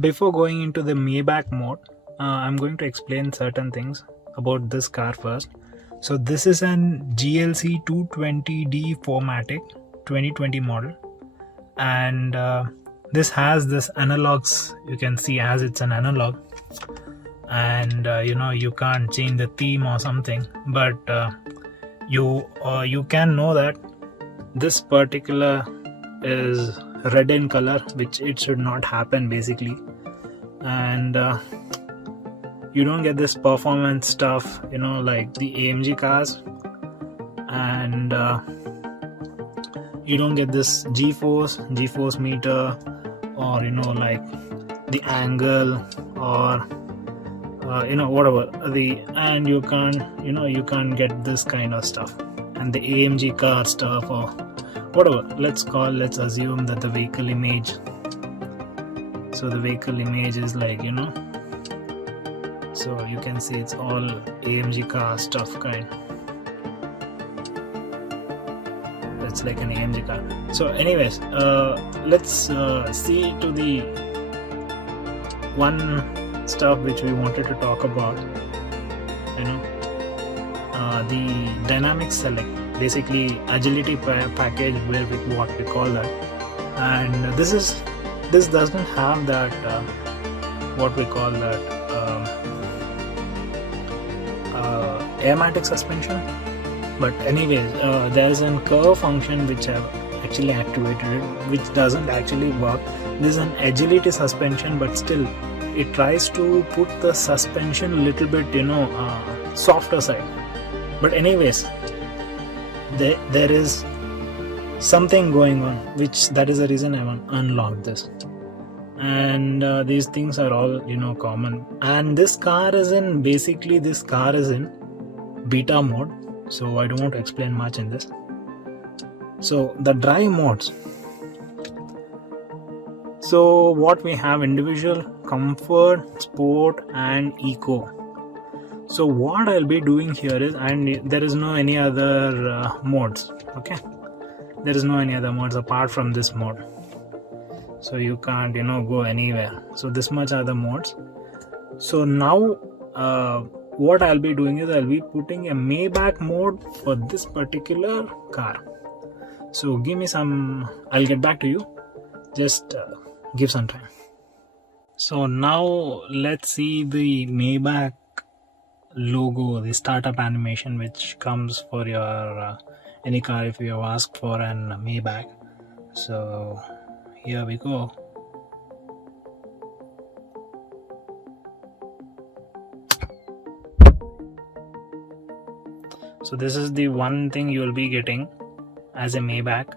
before going into the Maybach mode, I'm going to explain certain things about this car first. So this is an GLC 220D 4MATIC 2020 model, and this has this analogs. You can see as it's an analog, and you can't change the theme or something, but you can know that this particular is red in color, which it should not happen basically, and you don't get this performance stuff like the AMG cars, and you don't get this G-force meter, or like the angle, or whatever and you can't get this kind of stuff, and the AMG car stuff, or whatever. Let's assume that the vehicle image, so the vehicle image is like so you can see it's all AMG car stuff kind. It's like an AMG car. So anyways, let's see to the one stuff which we wanted to talk about, the dynamic select, basically agility package, where what we call that. And this doesn't have that what we call that airmatic suspension, but anyways, there is a curve function which I've actually activated it, which doesn't actually work. This is an agility suspension, but still it tries to put the suspension a little bit softer side. But anyways, there is something going on, that is the reason I want to unlock this. And these things are all common. And this car is in beta mode, so I don't want to explain much in this. So the drive modes, so what we have: individual, comfort, sport, and eco. So what I'll be doing here is, and there is no any other modes, okay? There is no any other modes apart from this mode, so you can't go anywhere. So this much are the modes. So now what I'll be doing is I'll be putting a Maybach mode for this particular car. So give me some, I'll get back to you, just give some time. So now let's see the Maybach logo, the startup animation which comes for your any car if you have asked for an Maybach. So here we go. So this is the one thing you will be getting as a Maybach,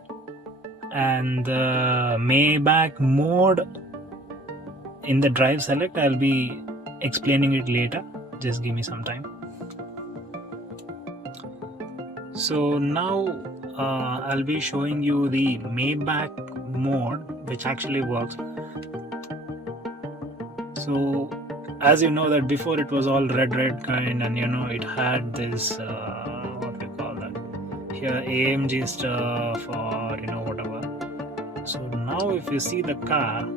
and the Maybach mode in the drive select, I'll be explaining it later. Just give me some time. So now I'll be showing you the Maybach mode, which actually works. So as you know that before it was all red kind, and it had this what we call that here, AMG stuff, or whatever. So now if you see the car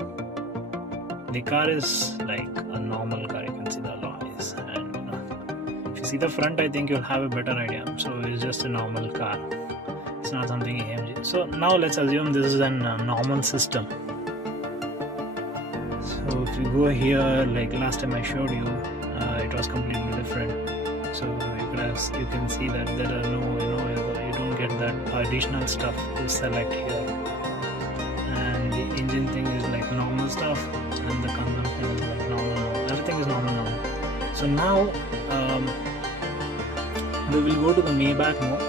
is like a normal car. You can see the alloys, and if you see the front, I think you'll have a better idea. So it's just a normal car, it's not something AMG. So now let's assume this is a normal system. So if you go here, like last time I showed you, it was completely different. So you can see that there are no you don't get that additional stuff to select here, and the engine thing is like normal stuff, and the consumption is like normal. Everything is normal. So now we will go to the Maybach mode.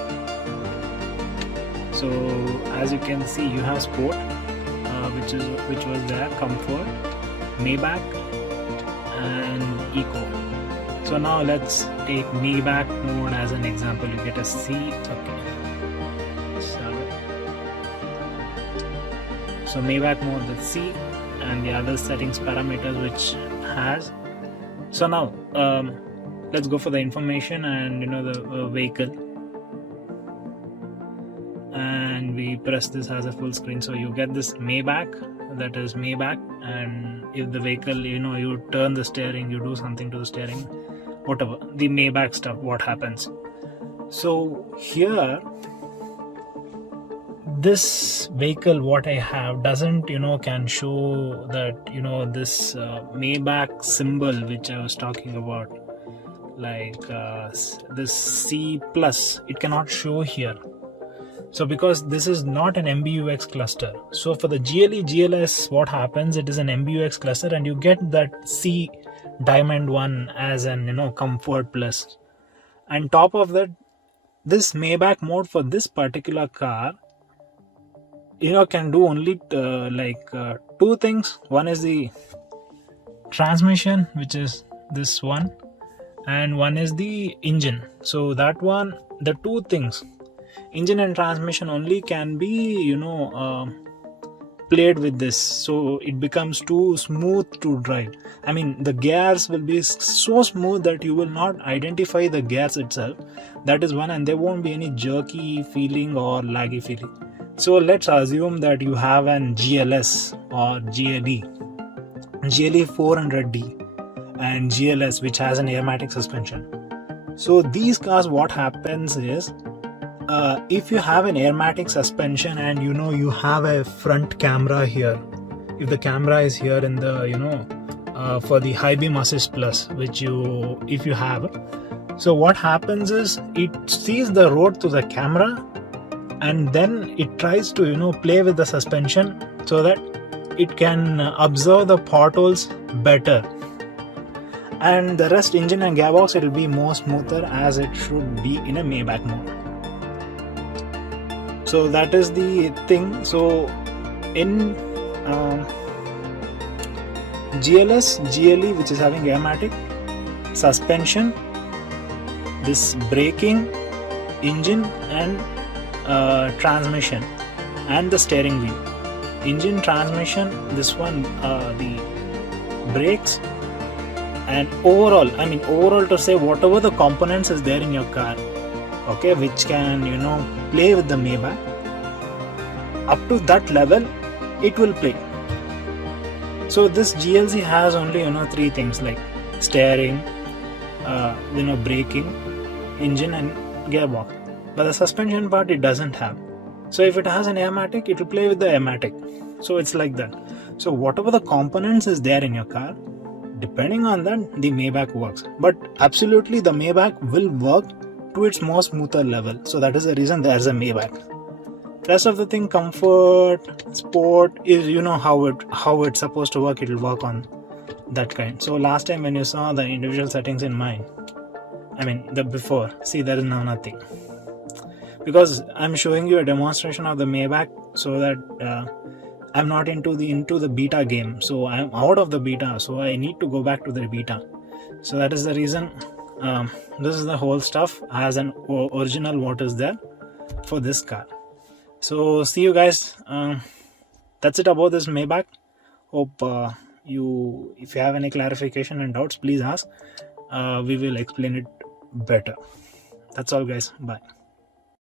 So as you can see, you have sport, which was there, comfort, Maybach, and eco. So now let's take Maybach mode as an example. You get a C. Okay. So Maybach mode, the C, and the other settings parameters which has. So now let's go for the information and the vehicle, and we press this as a full screen. So you get this Maybach, that is Maybach, and if the vehicle, you turn the steering, you do something to the steering, whatever, the Maybach stuff, what happens. So here, this vehicle what I have doesn't can show that this Maybach symbol which I was talking about, like this C plus, it cannot show here. So because this is not an MBUX cluster, so for the GLE GLS what happens, it is an MBUX cluster and you get that C diamond one as an comfort plus. And top of that, this Maybach mode for this particular car can do only two things. One is the transmission, which is this one, and one is the engine. So that one, the two things, engine and transmission, only can be played with this, so it becomes too smooth to drive. I mean, the gears will be so smooth that you will not identify the gears itself. That is one, and there won't be any jerky feeling or laggy feeling. So let's assume that you have an GLS or GLE 400D and GLS, which has an airmatic suspension. So these cars, what happens is, if you have an airmatic suspension and you have a front camera here, if the camera is here in the for the high beam assist plus, which if you have, so what happens is it sees the road to the camera and then it tries to play with the suspension so that it can observe the potholes better, and the rest, engine and gearbox, it will be more smoother as it should be in a Maybach mode. So that is the thing. So in GLS, GLE, which is having airmatic, suspension, this braking, engine and transmission, and the steering wheel. Engine, transmission, this one, the brakes, and overall to say, whatever the components is there in your car, okay, which can play with the Maybach, up to that level it will play. So this GLC has only three things like steering, braking, engine and gearbox, but the suspension part it doesn't have. So if it has an airmatic, it will play with the airmatic. So it's like that. So whatever the components is there in your car, depending on that, the Maybach works. But absolutely the Maybach will work to its more smoother level. So that is the reason there's a Maybach. Rest of the thing, comfort, sport, is how it's supposed to work. It will work on that kind. So last time when you saw the individual settings in mine, the before, see, there is now nothing, because I'm showing you a demonstration of the Maybach, so that I'm not into the beta game. So I'm out of the beta, so I need to go back to the beta. So that is the reason. This is the whole stuff as an original what is there for this car. So see you guys. That's it about this Maybach. Hope if you have any clarification and doubts, please ask. We will explain it better. That's all guys. Bye.